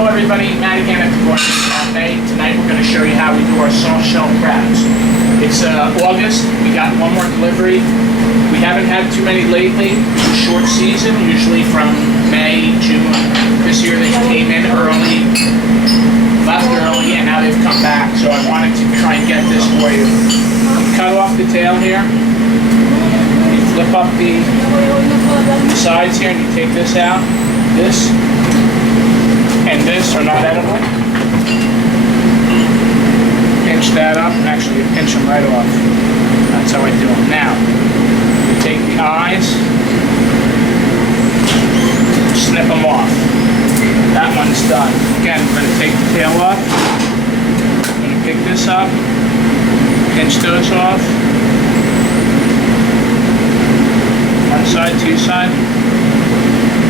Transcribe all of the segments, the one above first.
Hello everybody, Matt again at the Gourmet Cafe. Tonight we're going to show you how we do our soft shell crabs. It's August, we got one more delivery. We haven't had too many lately. It's a short season, usually from May, June. This year they came in early, left early, and now they've come back. So I wanted to try and get this for you. Cut off the tail here. You flip up the sides here and you take this out. This and this are not edible. Pinch that up, and actually you pinch them right off. That's how I do them. Now, you take the eyes, snip them off. That one's done. Again, we're going to take the tail off. I'm going to pick this up, pinch those off. One side, two side.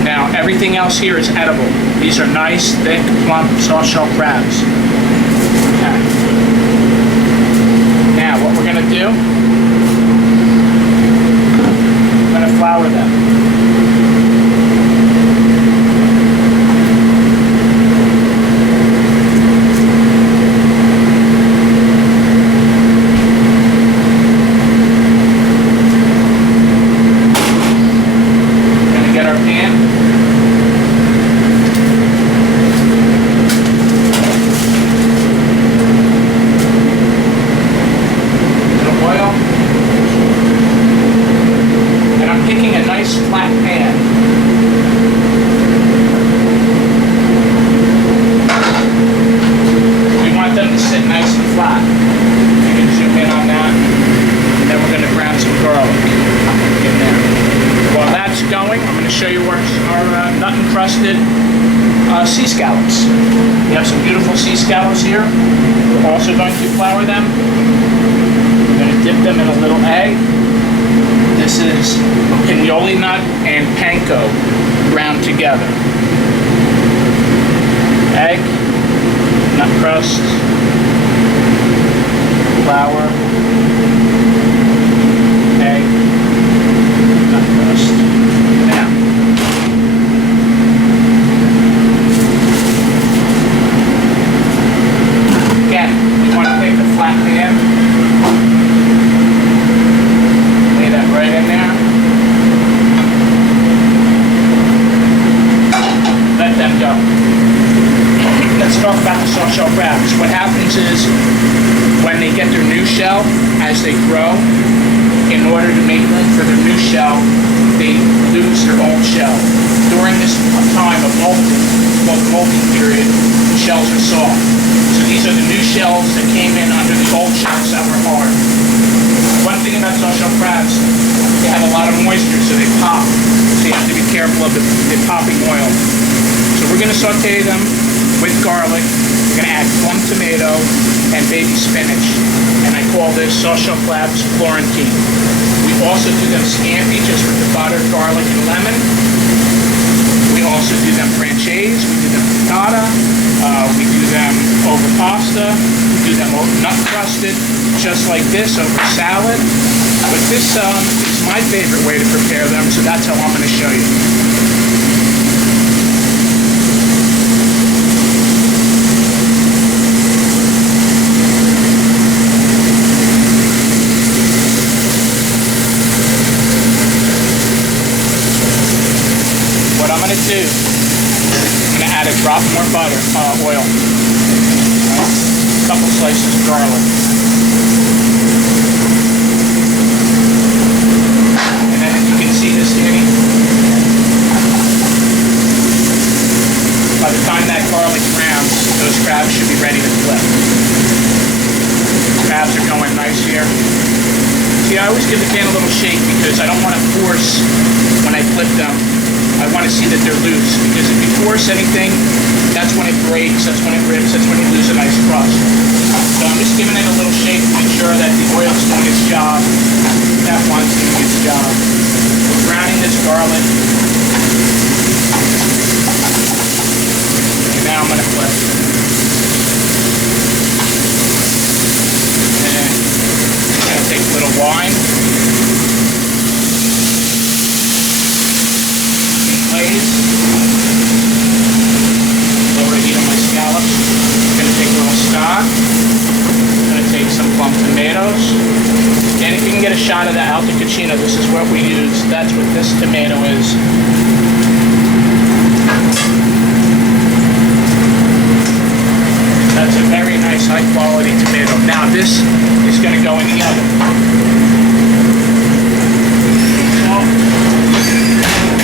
Now, everything else here is edible. These are nice, thick, plump, soft shell crabs. Okay. Now, what we're going to do, we're going to flour them. Crusted sea scallops. We have some beautiful sea scallops here. We're also going to flour them. We're going to dip them in a little egg. This is pinoli nut and panko ground together. Egg, nut crust, flour, egg, nut crust. Talk about the soft shell crabs. What happens is when they get their new shell, as they grow, in order to make room for their new shell, they lose their old shell. During this time of molting, called the molting period, the shells are soft. So these are the new shells that came in under the old shells that were hard. One thing about soft shell crabs, they have a lot of moisture, so they pop. So you have to be careful of the popping oil. So we're going to saute them with garlic. We're going to add plum tomato and baby spinach. And I call this soft shell crabs Florentine. We also do them scampi, just with the butter, garlic, and lemon. We also do them franchise. We do them frittata. We do them over pasta. We do them over nut crusted, just like this, over salad. But this is my favorite way to prepare them, so that's how I'm going to show you. What I'm going to do, I'm going to add a drop more butter, oil, right? A couple slices of garlic, and then if you can see this here, by the time that garlic browns, those crabs should be ready to flip. Crabs are going nice here. See, I always give the pan a little shake because I don't want to force when I flip them. I want to see that they're loose, because if you force anything, that's when it breaks, that's when it rips, that's when you lose a nice crust. So I'm just giving it a little shake to make sure that the oil's doing its job, that one's doing its job. We're browning this garlic. And now I'm going to flip. And I'm going to take a little wine. Glaze. Lower the heat on stock. I'm gonna take some plum tomatoes. And if you can get a shot of the Alta Cucina, this is what we use. That's what this tomato is. That's a very nice, high quality tomato. Now this is gonna go in the oven.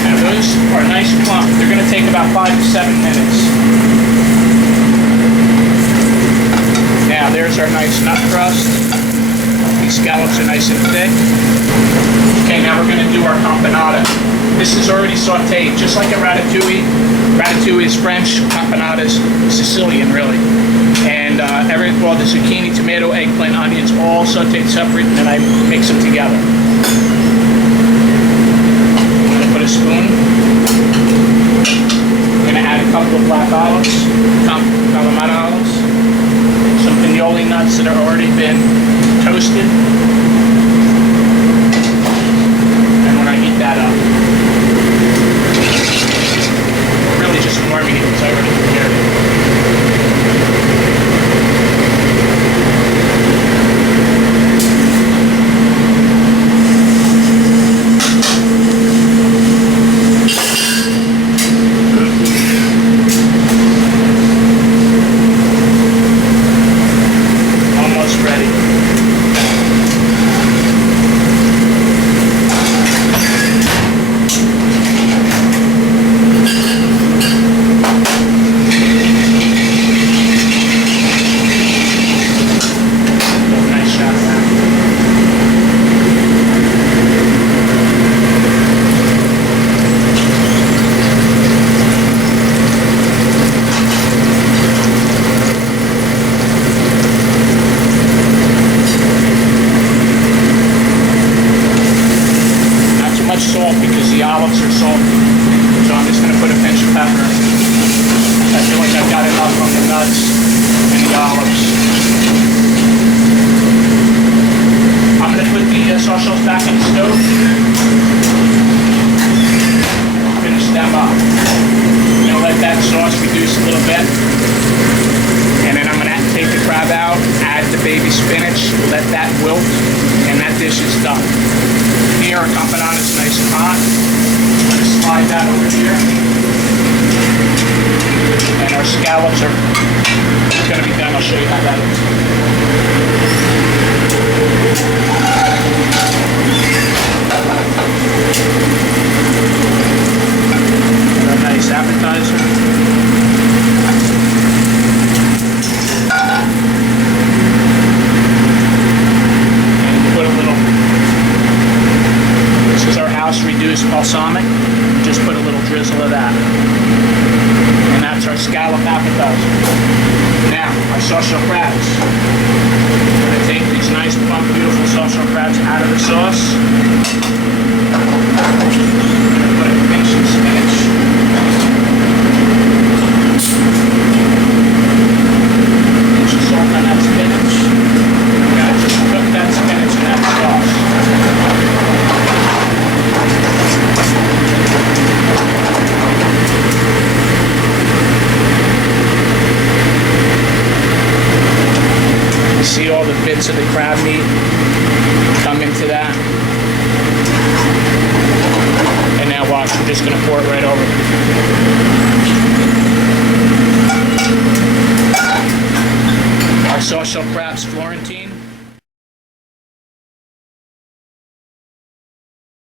Now those are nice plump. They're gonna take about 5 to 7 minutes. Now there's our nice nut crust. These scallops are nice and thick. Okay, now we're gonna do our campanata. This is already sauteed, just like a ratatouille. Ratatouille is French, campanata is Sicilian, really. And all the zucchini, tomato, eggplant, onions, all sauteed separate, and then I mix them together. I'm gonna put a spoon. I'm gonna add a couple of black olives, Kalamata olives, some pinoli nuts that have already been toasted. And when I heat that up, really just warming it because I already prepared it. Almost ready. Salt because the olives are salty. So I'm just going to put a pinch of pepper. I feel like I've got enough from the nuts and the olives. I'm going to put the sauce shells back in the stove. Finish them up. I'm going to let that sauce reduce a little bit. And then I'm going to take the crab out, add the baby spinach, let that wilt, and that dish is done. Here, our campanata is nice and hot. I'm going to slide that over here. And our scallops are going to be done. I'll show you how that is. A nice appetizer. Reduced balsamic, just put a little drizzle of that. And that's our scallop appetizer. Now, our sauce shell crabs. I'm going to take these nice, plump, beautiful sauce shell crabs out of the sauce. I'm going to put a pinch of spinach. Pinch of salt on that spinach. I'm going to just cook that spinach in that sauce. See all the bits of the crab meat come into that. And now watch, we're just going to pour it right over. Our sauce shell crabs, Florentine.